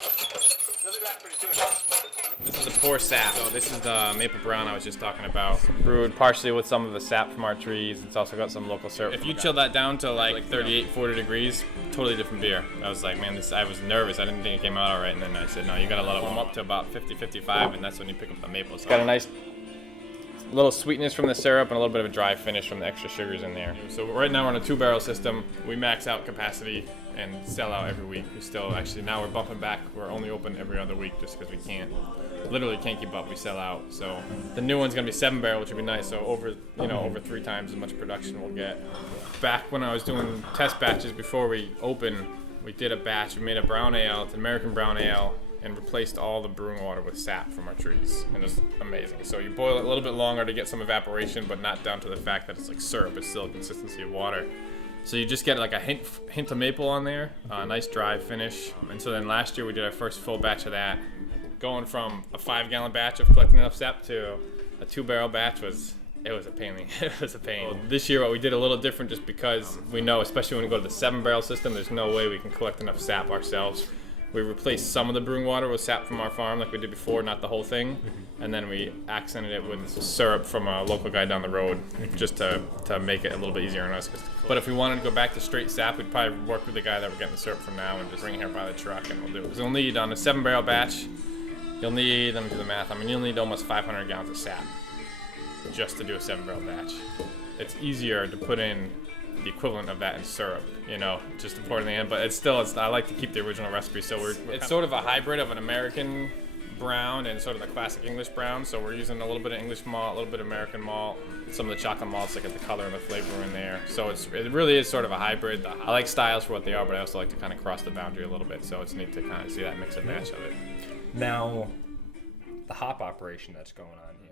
This is the pour sap. So this is the maple brown I was just talking about. Brewed partially with some of the sap from our trees. It's also got some local syrup. If you chill that down to like 38, 40 degrees, totally different beer. I was like, man, I was nervous. I didn't think it came out all right. And then I said, no, you gotta let it warm up to about 50, 55, and that's when you pick up the maple. So got a nice little sweetness from the syrup and a little bit of a dry finish from the extra sugars in there. So right now we're on a 2-barrel system. We max out capacity and sell out every week. We still, actually now we're bumping back. We're only open every other week just because we literally can't keep up. We sell out. So the new one's gonna be 7-barrel, which would be nice. So over 3 times as much production we'll get. Back when I was doing test batches before we opened, we did a batch. We made a brown ale. It's an American brown ale, and replaced all the brewing water with sap from our trees, and it's amazing. So you boil it a little bit longer to get some evaporation, but not down to the fact that it's like syrup. It's still a consistency of water. So you just get like a hint of maple on there, a nice dry finish. And so then last year we did our first full batch of that. Going from a 5-gallon batch of collecting enough sap to a 2-barrel batch was a pain. It was a pain. Well, this year what we did a little different just because we know, especially when we go to the 7-barrel system, there's no way we can collect enough sap ourselves. We replaced some of the brewing water with sap from our farm like we did before, not the whole thing. And then we accented it with syrup from a local guy down the road just to make it a little bit easier on us. But if we wanted to go back to straight sap, we'd probably work with the guy that we're getting the syrup from now and just bring it here by the truck, and we'll do it. Because you'll need, on a 7-barrel batch, you'll need, let me do the math, you'll need almost 500 gallons of sap just to do a 7-barrel batch. It's easier to put in the equivalent of that in syrup, just to pour it in the end. But I like to keep the original recipe. So it's sort of a hybrid of an American brown and sort of the classic English brown. So we're using a little bit of English malt, a little bit of American malt, some of the chocolate malts to get the color and the flavor in there. So it really is sort of a hybrid. I like styles for what they are, but I also like to kind of cross the boundary a little bit. So it's neat to kind of see that mix and match of it. Now, the hop operation that's going on here.